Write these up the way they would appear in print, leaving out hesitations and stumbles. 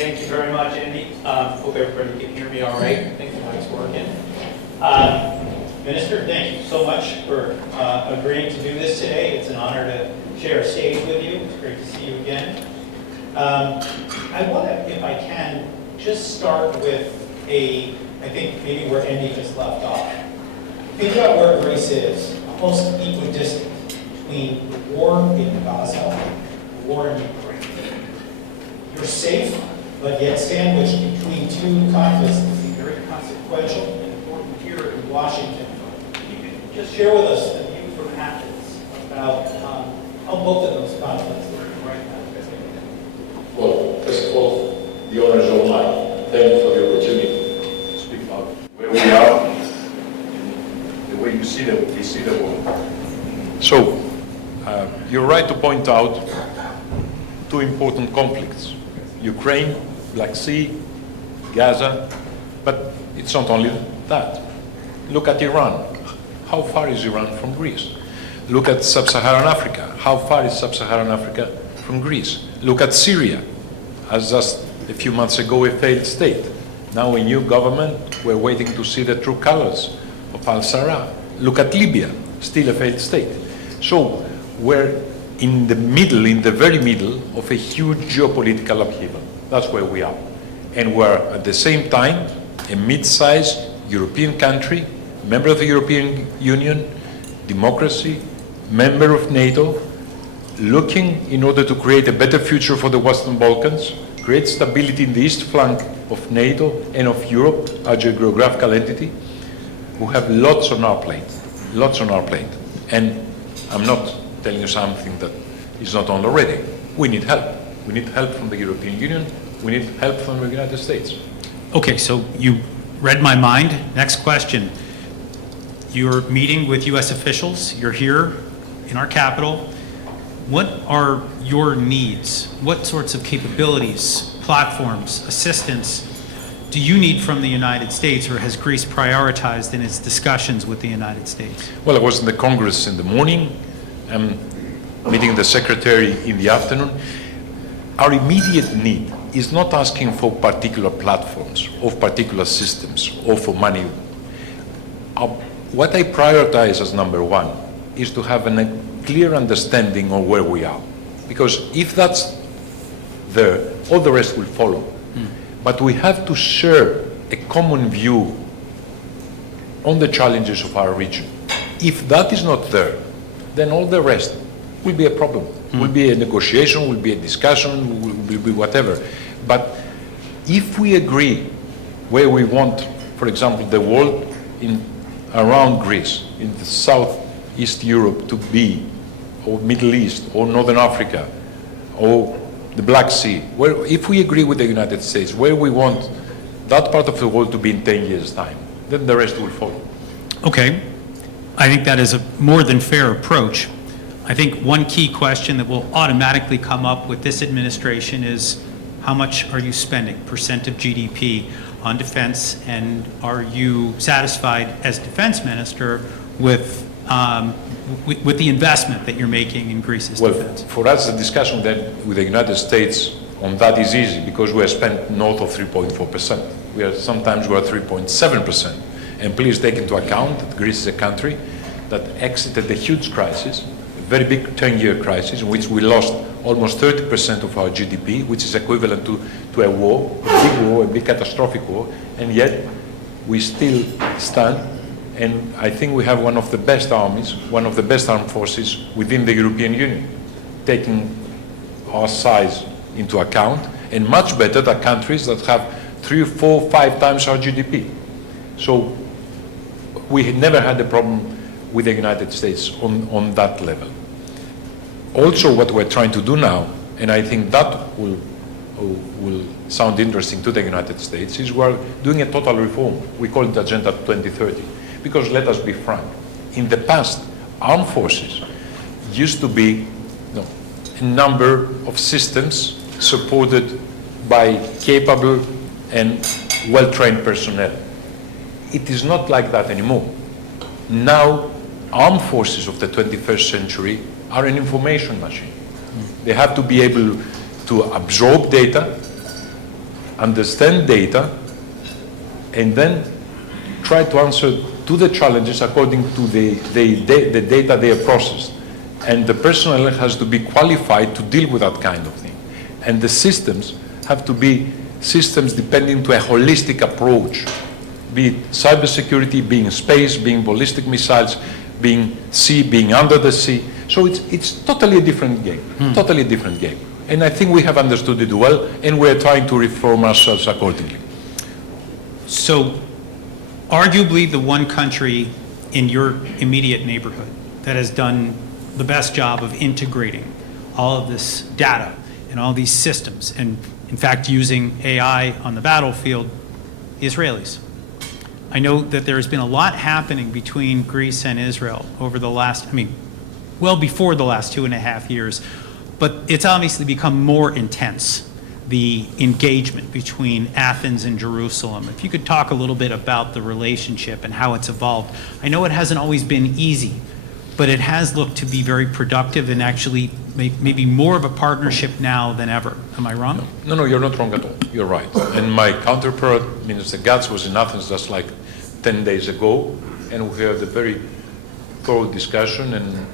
Thank you very much, Andy. Hope everybody can hear me all right. I think the mic's working. Minister, thank you so much for agreeing to do this today. It's an honor to share a stage with you. It's great to see you again. I want to, if I can, just start with I think maybe where Andy just left off. Think about where Greece is, almost equidistant between the war in Gaza and the war in Ukraine. You're safe, but yet sandwiched between two conflicts that seem very consequential and important here in Washington. You can just share with us the view from Athens about how both of those conflicts are right now. Well, first of all, the honor is all mine. Thank you for the opportunity to speak about where we are and the way you see the world. So, you're right to point out two important conflicts: Ukraine, Black Sea, Gaza, but it's not only that. Look at Iran. How far is Iran from Greece? Look at Sub-Saharan Africa. How far is Sub-Saharan Africa from Greece? Look at Syria, as just a few months ago a failed state. Now a new government, we're waiting to see the true colors of al-Sarraj. Look at Libya, still a failed state. So we're in the middle, in the very middle of a huge geopolitical upheaval. That's where we are. And we're at the same time a mid-sized European country, member of the European Union, democracy, member of NATO, looking in order to create a better future for the Western Balkans, create stability in the east flank of NATO and of Europe, our geographical entity, who have lots on our plate, And I'm not telling you something that is not on already. We need help. We need help from the European Union. We need help from the United States. Okay, so you read my mind. Next question. You're meeting with U.S. officials. You're here in our capital. What are your needs? What sorts of capabilities, platforms, assistance do you need from the United States, or has Greece prioritized in its discussions with the United States? Well, I was in the Congress in the morning. I'm meeting the Secretary in the afternoon. Our immediate need is not asking for particular platforms, or particular systems, or for money. What I prioritize as number one is to have a clear understanding of where we are. Because if that's there, all the rest will follow. But we have to share a common view on the challenges of our region. If that is not there, then all the rest will be a problem. Will be a negotiation, will be a discussion, will be whatever. But if we agree where we want, for example, the world around Greece, in the Southeast Europe to be, or Middle East, or Northern Africa, or the Black Sea, where if we agree with the United States where we want that part of the world to be in 10 years' time, then the rest will follow. Okay. I think that is a more than fair approach. I think one key question that will automatically come up with this administration is how much are you spending, percent of GDP, on defense, and are you satisfied as defense minister with the investment that you're making in Greece's defense? For us, the discussion then with the United States on that is easy because we are spent north of 3.4%. Sometimes we are 3.7%. And please take into account that Greece is a country that exited a huge crisis, a very big 10-year crisis in which we lost almost 30% of our GDP, which is equivalent to a war, a big catastrophic war, and yet we still stand. And I think we have one of the best armies, one of the best armed forces within the European Union, taking our size into account, and much better than countries that have 3, 4, 5 times our GDP. So we never had a problem with the United States on that level. Also, what we're trying to do now, and I think that will sound interesting to the United States, is we're doing a total reform. We call it Agenda 2030. Because let us be frank, in the past, armed forces used to be a number of systems supported by capable and well-trained personnel. It is not like that anymore. Now, armed forces of the 21st century are an information machine. They have to be able to absorb data, understand data, and then try to answer to the challenges according to the data they have processed. And the personnel has to be qualified to deal with that kind of thing. And the systems have to be systems depending to a holistic approach, be it cybersecurity, being space, being ballistic missiles, being sea, being under the sea. So it's totally a different game, totally a different game. And I think we have understood it well, and we're trying to reform ourselves accordingly. So arguably the one country in your immediate neighborhood that has done the best job of integrating all of this data and all these systems, and in fact using AI on the battlefield, the Israelis. I know that there has been a lot happening between Greece and Israel over the last, well before the last 2.5 years, but it's obviously become more intense, the engagement between Athens and Jerusalem. If you could talk a little bit about the relationship and how it's evolved. I know it hasn't always been easy, but it has looked to be very productive and actually maybe more of a partnership now than ever. Am I wrong? No, you're not wrong at all. You're right. And my counterpart, Minister Gatz, was in Athens just like 10 days ago, and we had a very thorough discussion, and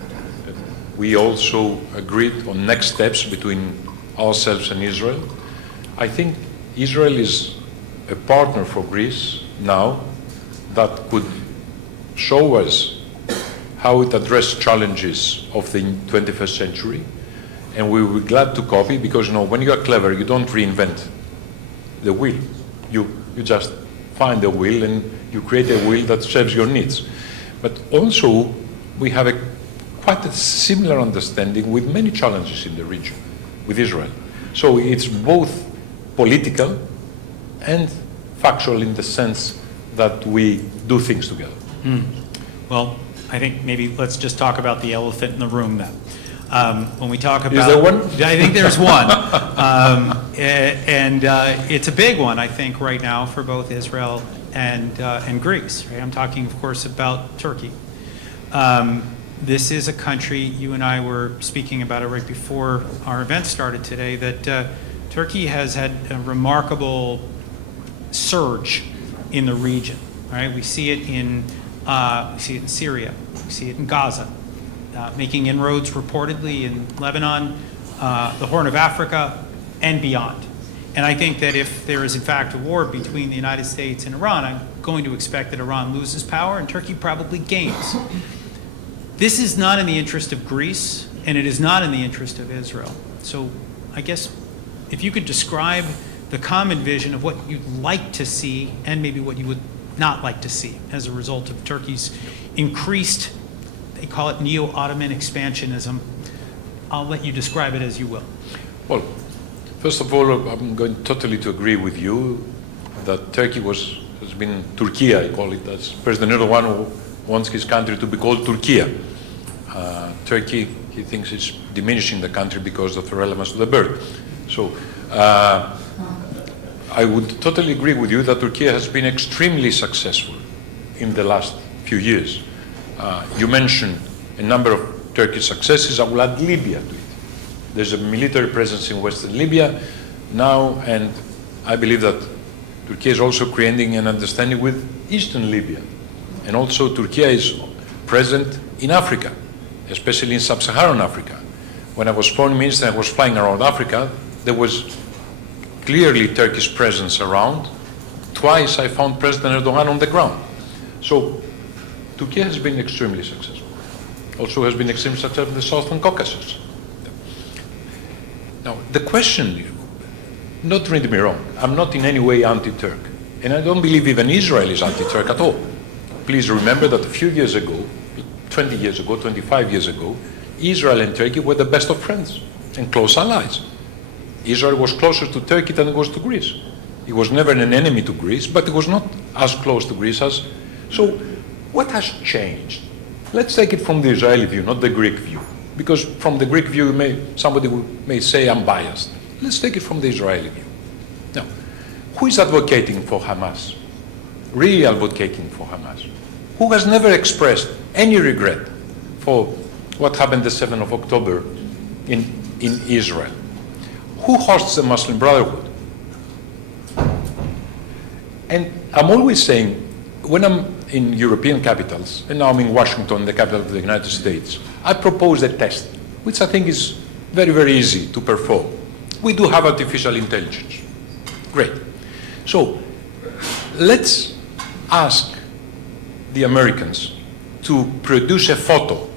we also agreed on next steps between ourselves and Israel. I think Israel is a partner for Greece now that could show us how it addressed challenges of the 21st century, and we will be glad to copy, because when you are clever, you don't reinvent the wheel. You just find a wheel and you create a wheel that serves your needs. But also, we have quite a similar understanding with many challenges in the region, with Israel. So it's both political and factual in the sense that we do things together. Well, I think maybe let's just talk about the elephant in the room then. When we talk about... Is there one? I think there's one. It's a big one, I think, right now for both Israel and Greece. Right? I'm talking, of course, about Turkey. This is a country, you and I were speaking about it right before our event started today, that Turkey has had a remarkable surge in the region. Right? We see it in Syria, we see it in Gaza, making inroads reportedly in Lebanon, the Horn of Africa, and beyond. And I think that if there is in fact a war between the United States and Iran, I'm going to expect that Iran loses power and Turkey probably gains. This is not in the interest of Greece, and it is not in the interest of Israel. So I guess if you could describe the common vision of what you'd like to see and maybe what you would not like to see as a result of Turkey's increased, they call it neo-Ottoman expansionism. I'll let you describe it as you will. Well, first of all, I'm going totally to agree with you that Turkey has been Turkey, I call it, as President Erdogan who wants his country to be called Turkey. Turkey, he thinks it's diminishing the country because of the relevance of the bird. So I would totally agree with you that Turkey has been extremely successful in the last few years. You mentioned a number of Turkish successes. I will add Libya to it. There's a military presence in Western Libya now, and I believe that Turkey is also creating an understanding with Eastern Libya. And also Turkey is present in Africa, especially in sub-Saharan Africa. When I was foreign minister, I was flying around Africa, there was clearly Turkish presence around. Twice I found President Erdogan on the ground. So Turkey has been extremely successful. Also has been extremely successful in the Southern Caucasus. Now, the question, not read me wrong, I'm not in any way anti-Turk. And I don't believe even Israel is anti-Turk at all. Please remember that a few years ago, 20 years ago, 25 years ago, Israel and Turkey were the best of friends and close allies. Israel was closer to Turkey than it was to Greece. It was never an enemy to Greece, but it was not as close to Greece as... So what has changed? Let's take it from the Israeli view, not the Greek view. Because from the Greek view, somebody may say I'm biased. Let's take it from the Israeli view. Now, who is advocating for Hamas? Really advocating for Hamas? Who has never expressed any regret for what happened the 7th of October in Israel? Who hosts the Muslim Brotherhood? And I'm always saying, when I'm in European capitals, and now I'm in Washington, the capital of the United States, I propose a test, which I think is very, very easy to perform. We do have artificial intelligence. Great. So let's ask the Americans to produce a photo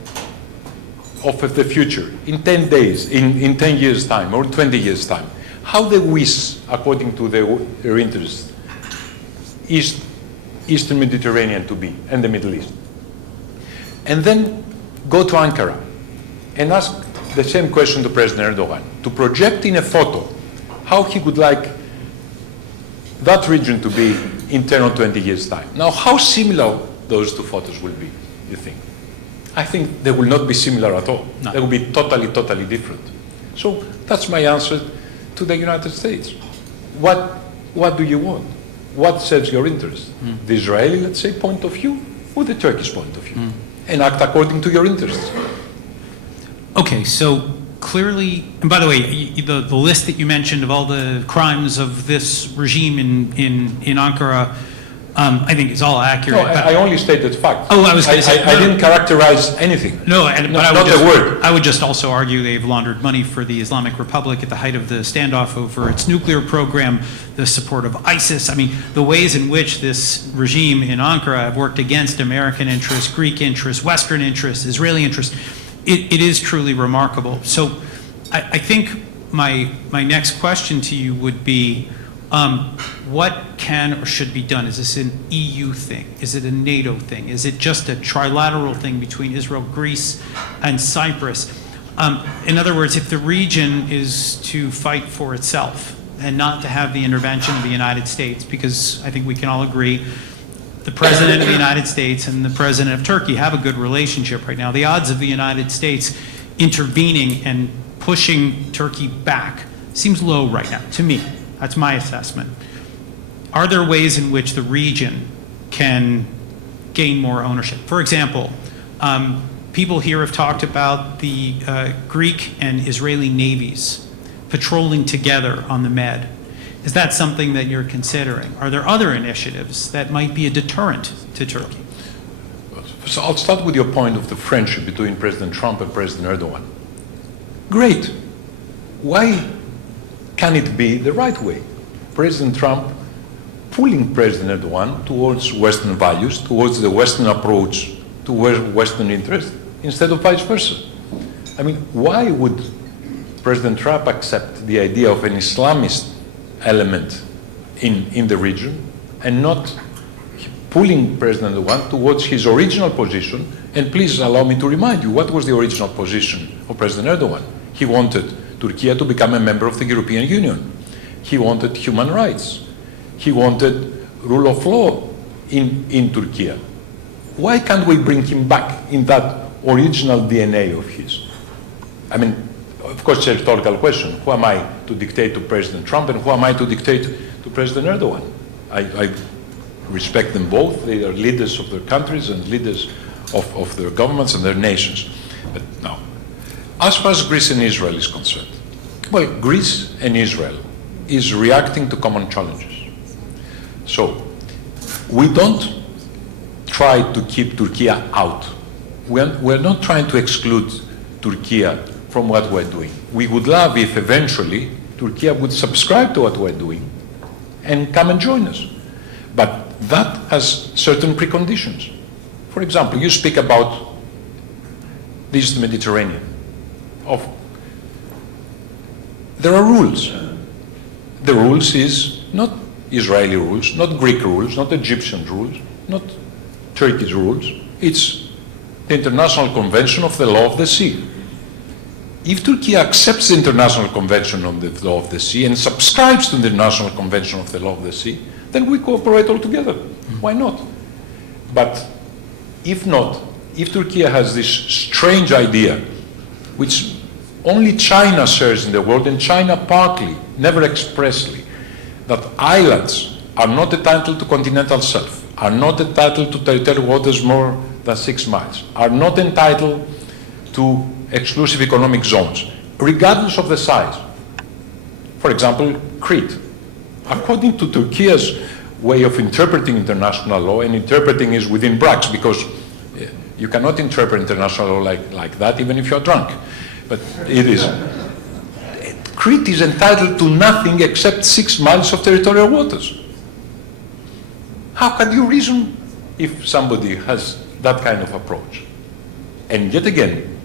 of the future in 10 days, in 10 years' time, or 20 years' time. How they wish, according to their interests, Eastern Mediterranean to be, and the Middle East. And then go to Ankara and ask the same question to President Erdogan, to project in a photo how he would like that region to be in 10 or 20 years' time. Now, how similar those two photos will be, you think? I think they will not be similar at all. No. They will be totally, totally different. So that's my answer to the United States. What do you want? What serves your interest? The Israeli, let's say, point of view, or the Turkish point of view? And act according to your interests. Okay, so clearly, and by the way, the list that you mentioned of all the crimes of this regime in Ankara, I think is all accurate. No, I only stated facts. Oh, I was going to say, I didn't characterize anything. No, but I would not just, a word. I would just also argue they've laundered money for the Islamic Republic at the height of the standoff over its nuclear program, the support of ISIS. I mean, the ways in which this regime in Ankara have worked against American interests, Greek interests, Western interests, Israeli interests, it is truly remarkable. So I think my next question to you would be, what can or should be done? Is this an EU thing? Is it a NATO thing? Is it just a trilateral thing between Israel, Greece, and Cyprus? In other words, if the region is to fight for itself and not to have the intervention of the United States, because I think we can all agree the President of the United States and the President of Turkey have a good relationship right now. The odds of the United States intervening and pushing Turkey back seems low right now, to me. That's my assessment. Are there ways in which the region can gain more ownership? For example, people here have talked about the Greek and Israeli navies patrolling together on the Med. Is that something that you're considering? Are there other initiatives that might be a deterrent to Turkey? So I'll start with your point of the friendship between President Trump and President Erdogan. Great. Why can it be the right way? President Trump pulling President Erdogan towards Western values, towards the Western approach to Western interests, instead of vice versa. I mean, why would President Trump accept the idea of an Islamist element in the region and not pulling President Erdogan towards his original position? And please allow me to remind you, what was the original position of President Erdogan? He wanted Turkey to become a member of the European Union. He wanted human rights. He wanted rule of law in Turkey. Why can't we bring him back in that original DNA of his? I mean, of course, it's a rhetorical question. Who am I to dictate to President Trump and who am I to dictate to President Erdogan? I respect them both. They are leaders of their countries and leaders of their governments and their nations. But now, as far as Greece and Israel is concerned, well, Greece and Israel is reacting to common challenges. So, we don't try to keep Turkey out. We're not trying to exclude Turkey from what we're doing. We would love if eventually Turkey would subscribe to what we're doing and come and join us. But that has certain preconditions. For example, you speak about the Eastern Mediterranean. There are rules. The rules is not Israeli rules, not Greek rules, not Egyptian rules, not Turkish rules. It's the International Convention of the Law of the Sea. If Turkey accepts the International Convention on the Law of the Sea and subscribes to the International Convention of the Law of the Sea, then we cooperate all together. Why not? But if not, if Turkey has this strange idea, which only China shares in the world, and China partly, never expressly, that islands are not entitled to continental shelf, are not entitled to territorial waters more than 6 miles, are not entitled to exclusive economic zones, regardless of the size. For example, Crete. According to Turkey's way of interpreting international law, and interpreting is within brackets, because you cannot interpret international law like that, even if you're drunk. But it is. Crete is entitled to nothing except 6 miles of territorial waters. How can you reason if somebody has that kind of approach? And yet again,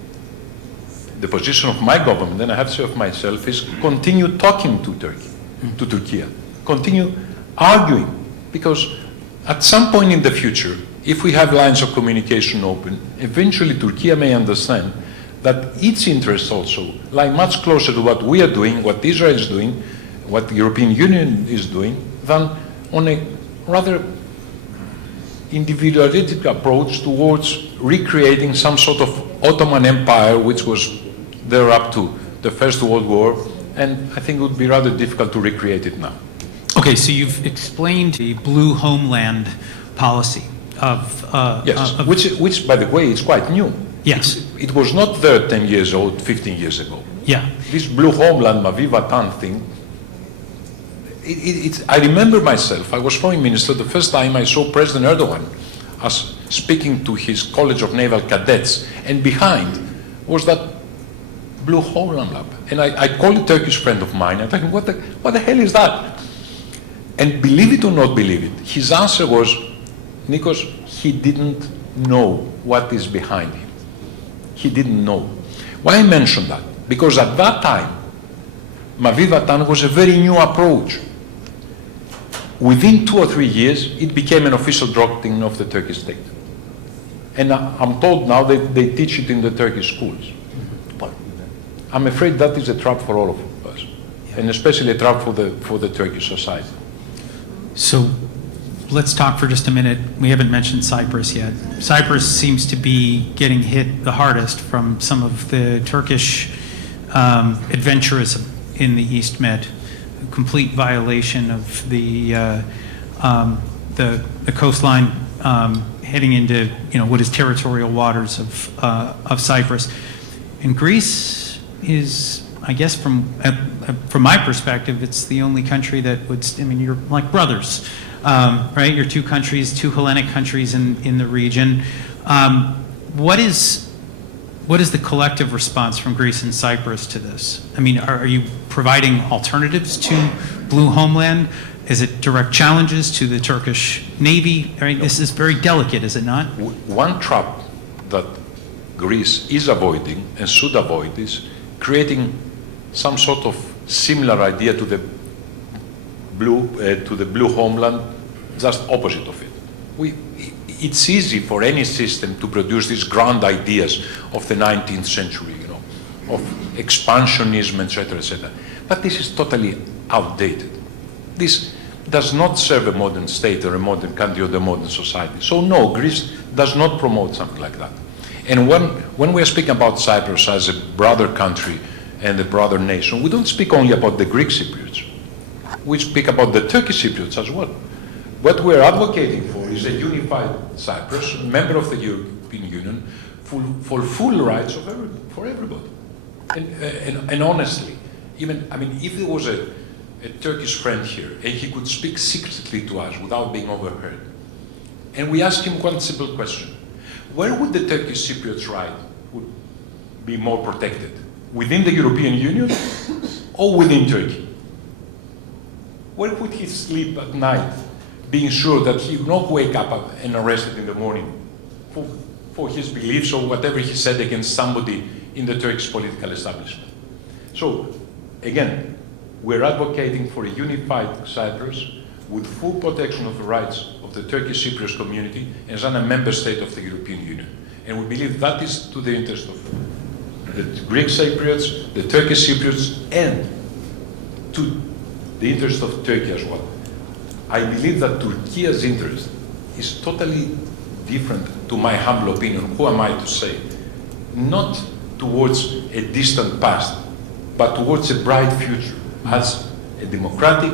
the position of my government, and I have to say of myself, is continue talking to Turkey, to Turkey, continue arguing, because at some point in the future, if we have lines of communication open, eventually Turkey may understand that its interests also lie much closer to what we are doing, what Israel is doing, what the European Union is doing, than on a rather individualistic approach towards recreating some sort of Ottoman Empire which was there up to the First World War, and I think it would be rather difficult to recreate it now. Okay, so you've explained the blue homeland policy of... yes, which, by the way, is quite new. Yes. It was not there 10 years old, 15 years ago. Yeah. This blue homeland, Maviva-Tan thing, I remember myself, I was foreign minister the first time I saw President Erdogan as speaking to his College of Naval Cadets, and behind was that blue homeland map. And I called a Turkish friend of mine, I told him, what the hell is that? And believe it or not believe it, his answer was, Nikos, he didn't know what is behind him. He didn't know. Why I mention that? Because at that time, Maviva-Tan was a very new approach. Within 2 or 3 years, it became an official doctrine of the Turkish state. And I'm told now that they teach it in the Turkish schools. But I'm afraid that is a trap for all of us, and especially a trap for the Turkish society. So let's talk for just a minute. We haven't mentioned Cyprus yet. Cyprus seems to be getting hit the hardest from some of the Turkish adventurism in the East Med, a complete violation of the coastline heading into what is territorial waters of Cyprus. And Greece is, I guess, from my perspective, it's the only country that would. I mean, you're like brothers, right? You're two countries, two Hellenic countries in the region. What is the collective response from Greece and Cyprus to this? I mean, are you providing alternatives to Blue Homeland? Is it direct challenges to the Turkish Navy? I mean, this is very delicate, is it not? One trap that Greece is avoiding and should avoid is creating some sort of similar idea to the Blue Homeland, just opposite of it. It's easy for any system to produce these grand ideas of the 19th century, of expansionism, etc., etc. But this is totally outdated. This does not serve a modern state or a modern country or the modern society. So no, Greece does not promote something like that. And when we are speaking about Cyprus as a brother country and a brother nation, we don't speak only about the Greek Cypriots. We speak about the Turkish Cypriots as well. What we're advocating for is a unified Cyprus, a member of the European Union, for full rights for everybody. And honestly, if there was a Turkish friend here and he could speak secretly to us without being overheard, and we ask him one simple question: where would the Turkish Cypriots' right would be more protected? Within the European Union or within Turkey? Where would he sleep at night, being sure that he would not wake up and arrested in the morning for his beliefs or whatever he said against somebody in the Turkish political establishment? So, again, we're advocating for a unified Cyprus with full protection of the rights of the Turkish Cypriot community as a member state of the European Union. And we believe that is to the interest of the Greek Cypriots, the Turkish Cypriots, and to the interest of Turkey as well. I believe that Turkey's interest is totally different, to my humble opinion. Who am I to say? Not towards a distant past, but towards a bright future as a democratic,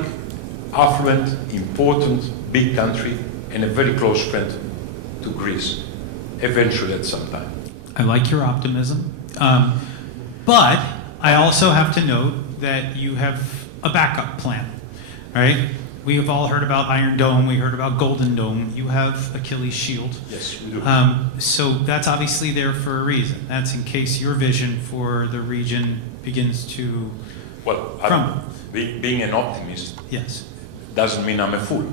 affluent, important, big country and a very close friend to Greece, eventually at some time. I like your optimism, but I also have to note that you have a backup plan, right? We have all heard about Iron Dome, we heard about Golden Dome. You have Achilles' shield. Yes, we do. So that's obviously there for a reason. That's in case your vision for the region begins to Well, crumble. being an optimist Yes. doesn't mean I'm a fool.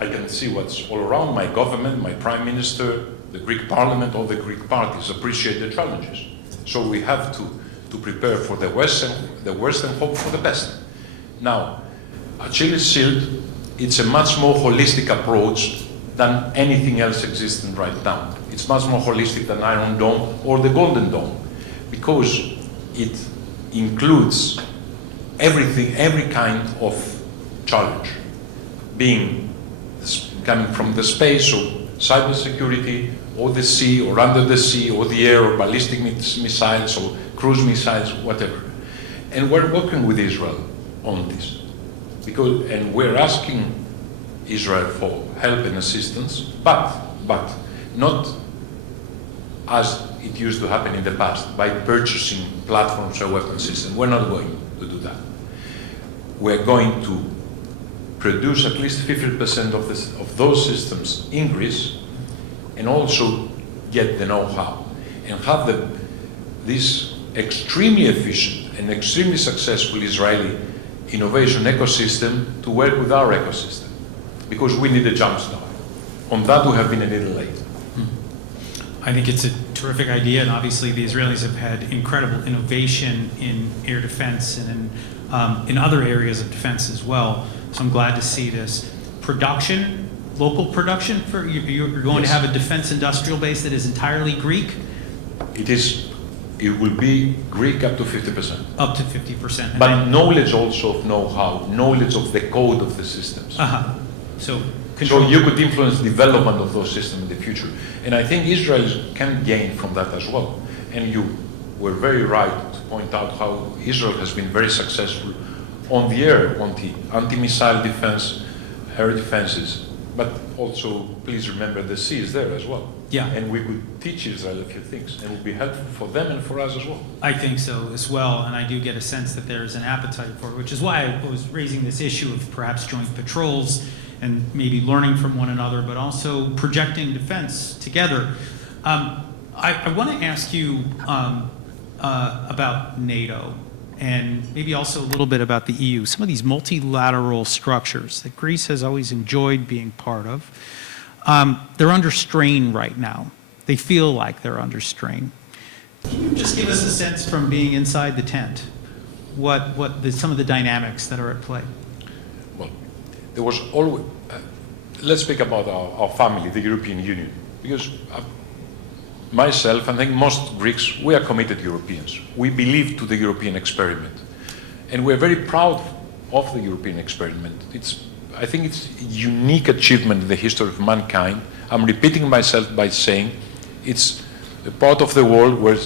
I can see what's all around. My government, my prime minister, the Greek parliament, all the Greek parties appreciate the challenges. So we have to prepare for the worst and hope for the best. Now, Achilles' shield, it's a much more holistic approach than anything else existing right now. It's much more holistic than Iron Dome or the Golden Dome, because it includes everything, every kind of challenge, coming from the space or cybersecurity, or the sea, or under the sea, or the air, or ballistic missiles, or cruise missiles, whatever. And we're working with Israel on this, and we're asking Israel for help and assistance, but not as it used to happen in the past, by purchasing platforms or weapon systems. We're not going to do that. We're going to produce at least 50% of those systems in Greece, and also get the know-how, and have this extremely efficient and extremely successful Israeli innovation ecosystem to work with our ecosystem, because we need a jump start. On that, we have been a little late. I think it's a terrific idea, and obviously the Israelis have had incredible innovation in air defense and in other areas of defense as well. So I'm glad to see this. Production, local production, you're going to have a defense industrial base that is entirely Greek? It will be Greek up to 50%. Up to 50%. But knowledge also of know-how, knowledge of the code of the systems. So you could influence development of those systems in the future. And I think Israel can gain from that as well. And you were very right to point out how Israel has been very successful on the air, on the anti-missile defense, air defenses. But also, please remember, the sea is there as well. Yeah. And we could teach Israel a few things, and it would be helpful for them and for us as well. I think so as well, and I do get a sense that there is an appetite for it, which is why I was raising this issue of perhaps joint patrols and maybe learning from one another, but also projecting defense together. I want to ask you about NATO, and maybe also a little bit about the EU. Some of these multilateral structures that Greece has always enjoyed being part of, they're under strain right now. They feel like they're under strain. Can you just give us a sense from being inside the tent, some of the dynamics that are at play? Well, there was always, let's speak about our family, the European Union, because myself, I think most Greeks, we are committed Europeans. We believe to the European experiment. And we're very proud of the European experiment. I think it's a unique achievement in the history of mankind. I'm repeating myself by saying it's a part of the world where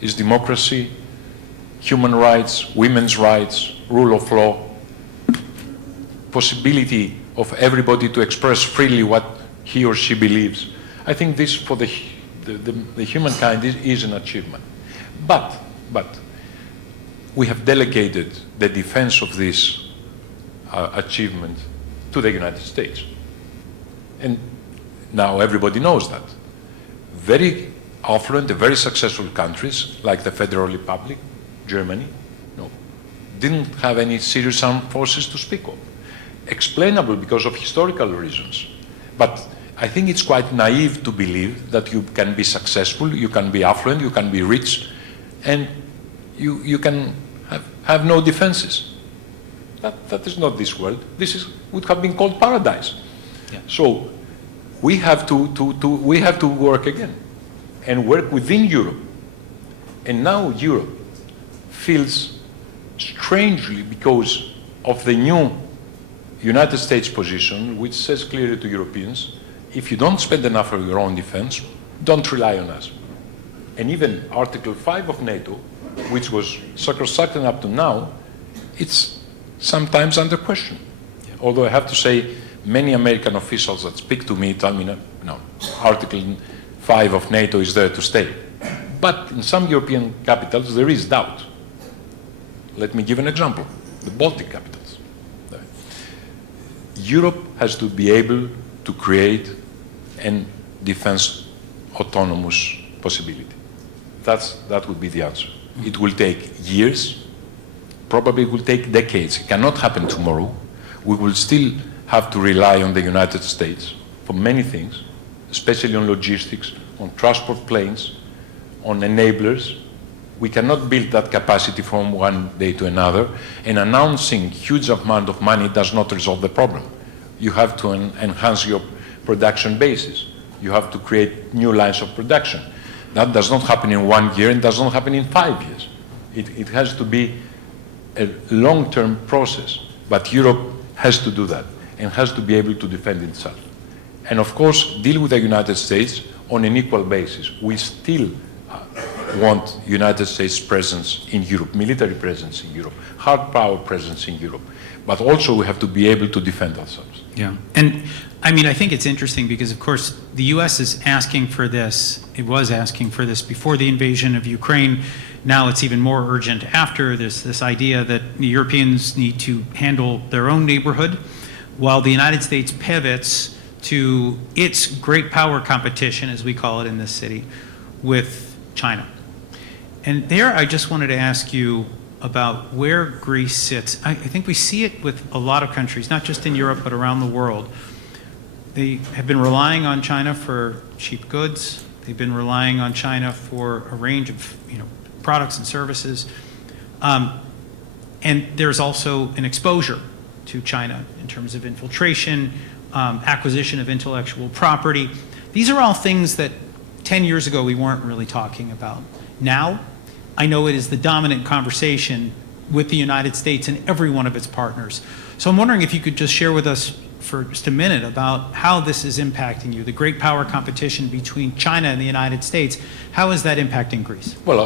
is democracy, human rights, women's rights, rule of law, possibility of everybody to express freely what he or she believes. I think this for the humankind is an achievement. But we have delegated the defense of this achievement to the United States. And now everybody knows that. Very affluent, very successful countries like the Federal Republic, Germany, didn't have any serious armed forces to speak of. Explainable because of historical reasons. But I think it's quite naive to believe that you can be successful, you can be affluent, you can be rich, and you can have no defenses. That is not this world. Would have been called paradise. Yeah. So we have to work again and work within Europe. And now Europe feels strangely, because of the new United States position, which says clearly to Europeans, if you don't spend enough of your own defense, don't rely on us. And even Article 5 of NATO, which was sacrosanct up to now, it's sometimes under question. Yeah. Although I have to say, many American officials that speak to me tell me, no, Article 5 of NATO is there to stay. But in some European capitals, there is doubt. Let me give an example. The Baltic capitals. Europe has to be able to create a defense autonomous possibility. That would be the answer. It will take years, probably it will take decades. It cannot happen tomorrow. We will still have to rely on the United States for many things, especially on logistics, on transport planes, on enablers. We cannot build that capacity from one day to another, and announcing huge amount of money does not resolve the problem. You have to enhance your production basis. You have to create new lines of production. That does not happen in 1 year and does not happen in 5 years. It has to be a long-term process, but Europe has to do that and has to be able to defend itself. And of course, deal with the United States on an equal basis. We still want United States presence in Europe, military presence in Europe, hard power presence in Europe, but also we have to be able to defend ourselves. Yeah, and I mean, I think it's interesting because, of course, the U.S. is asking for this. It was asking for this before the invasion of Ukraine. Now it's even more urgent after this idea that the Europeans need to handle their own neighborhood, while the United States pivots to its great power competition, as we call it in this city, with China. And there, I just wanted to ask you about where Greece sits. I think we see it with a lot of countries, not just in Europe, but around the world. They have been relying on China for cheap goods. They've been relying on China for a range of, products and services. And there's also an exposure to China in terms of infiltration, acquisition of intellectual property. These are all things that 10 years ago we weren't really talking about. Now, I know it is the dominant conversation with the United States and every one of its partners. So I'm wondering if you could just share with us for just a minute about how this is impacting you, the great power competition between China and the United States. How is that impacting Greece? Well,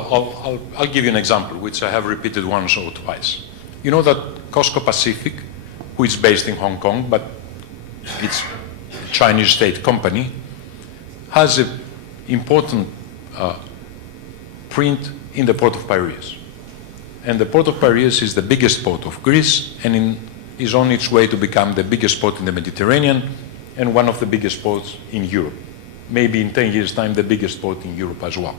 I'll give you an example, which I have repeated once or twice. You know that Costco Pacific, who is based in Hong Kong, but it's a Chinese state company, has an important print in the port of Piraeus. And the port of Piraeus is the biggest port of Greece and is on its way to become the biggest port in the Mediterranean and one of the biggest ports in Europe. Maybe in 10 years' time, the biggest port in Europe as well.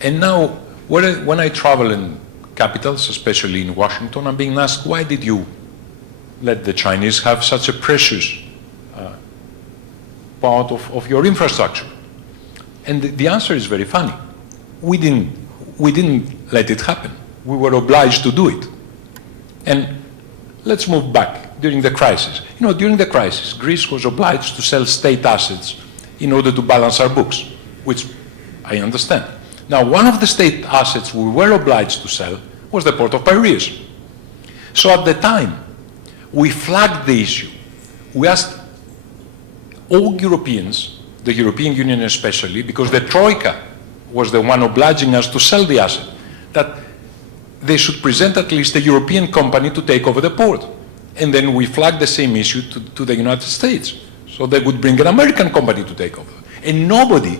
And now, when I travel in capitals, especially in Washington, I'm being asked, why did you let the Chinese have such a precious part of your infrastructure? And the answer is very funny. We didn't let it happen. We were obliged to do it. And let's move back during the crisis. During the crisis, Greece was obliged to sell state assets in order to balance our books, which I understand. Now, one of the state assets we were obliged to sell was the port of Piraeus. So at the time, we flagged the issue. We asked all Europeans, the European Union especially, because the Troika was the one obliging us to sell the asset, that they should present at least a European company to take over the port. And then we flagged the same issue to the United States. So they would bring an American company to take over. And nobody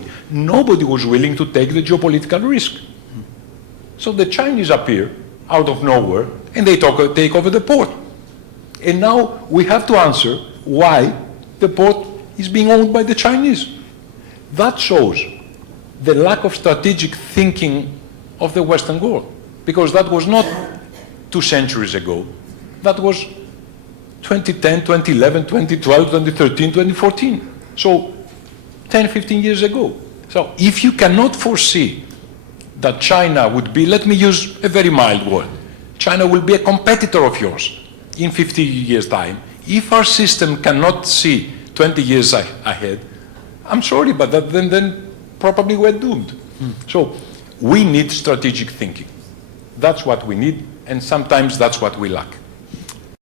was willing to take the geopolitical risk. So the Chinese appear out of nowhere and they take over the port. And now we have to answer why the port is being owned by the Chinese. That shows the lack of strategic thinking of the Western world. Because that was not 2 centuries ago. That was 2010, 2011, 2012, 2013, 2014. So 10, 15 years ago. So if you cannot foresee that China would be, let me use a very mild word, China will be a competitor of yours in 50 years' time. If our system cannot see 20 years ahead, I'm sorry, but then probably we're doomed. So we need strategic thinking. That's what we need, and sometimes that's what we lack.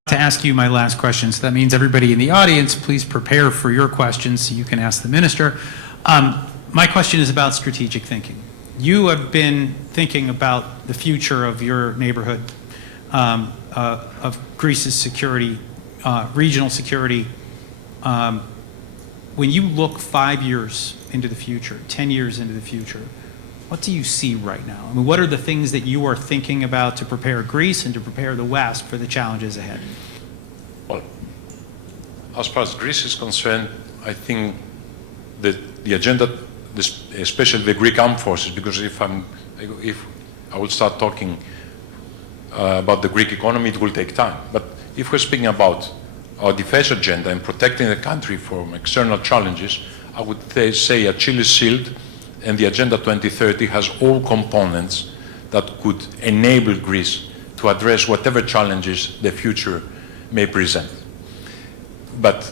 To ask you my last question, so that means everybody in the audience, please prepare for your questions so you can ask the minister. My question is about strategic thinking. You have been thinking about the future of your neighborhood, of Greece's security, regional security. When you look 5 years into the future, 10 years into the future, what do you see right now? I mean, what are the things that you are thinking about to prepare Greece and to prepare the West for the challenges ahead? Well, as far as Greece is concerned, I think that the agenda, especially the Greek armed forces, because if I will start talking about the Greek economy, it will take time. But if we're speaking about our defense agenda and protecting the country from external challenges, I would say Achilles' shield and the Agenda 2030 has all components that could enable Greece to address whatever challenges the future may present. But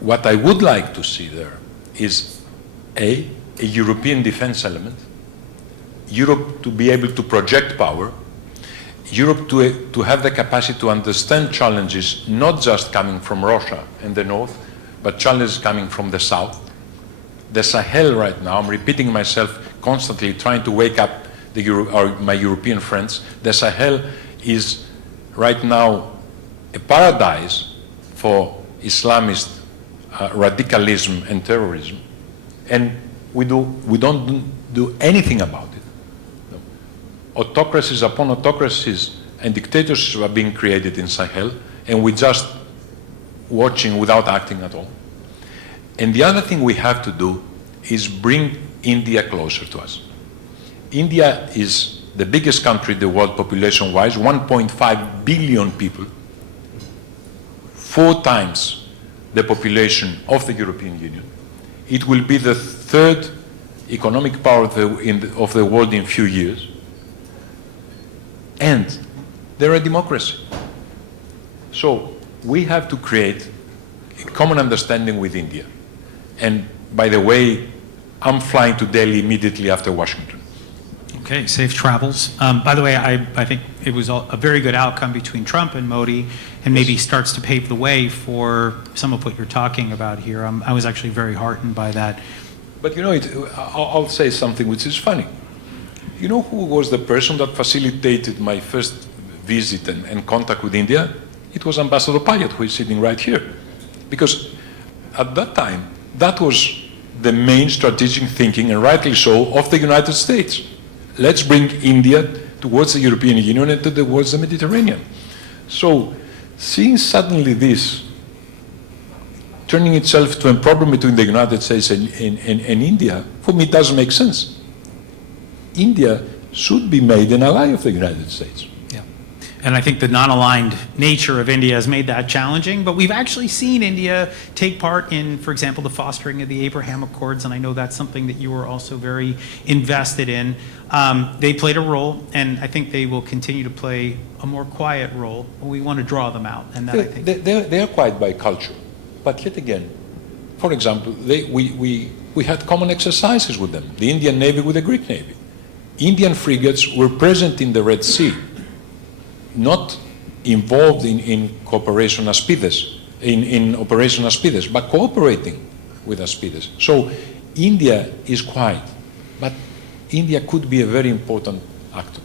what I would like to see there is a European defense element, Europe to be able to project power, Europe to have the capacity to understand challenges not just coming from Russia and the north, but challenges coming from the south. The Sahel right now, I'm repeating myself constantly, trying to wake up my European friends. The Sahel is right now a paradise for Islamist radicalism and terrorism, and we don't do anything about it. Autocracies upon autocracies and dictatorships are being created in Sahel, and we're just watching without acting at all. And the other thing we have to do is bring India closer to us. India is the biggest country in the world population-wise, 1.5 billion people, 4 times the population of the European Union. It will be the 3rd economic power of the world in a few years. And they're a democracy. So we have to create a common understanding with India. And by the way, I'm flying to Delhi immediately after Washington. Okay, safe travels. By the way, I think it was a very good outcome between Trump and Modi, and maybe starts to pave the way for some of what you're talking about here. I was actually very heartened by that. But you know, I'll say something which is funny. You know who was the person that facilitated my first visit and contact with India? It was Ambassador Payat, who is sitting right here. Because at that time, that was the main strategic thinking, and rightly so, of the United States. Let's bring India towards the European Union and towards the Mediterranean. So, seeing suddenly this turning itself to a problem between the United States and India, for me, doesn't make sense. India should be made an ally of the United States. Yeah. And I think the non-aligned nature of India has made that challenging, but we've actually seen India take part in, for example, the fostering of the Abraham Accords, and I know that's something that you were also very invested in. They played a role, and I think they will continue to play a more quiet role. We want to draw them out, and that I think... They are quiet by culture, but yet again, for example, we had common exercises with them, the Indian Navy with the Greek Navy. Indian frigates were present in the Red Sea, not involved in cooperation Aspides, in Operation Aspides, but cooperating with Aspides. So India is quiet, but India could be a very important actor.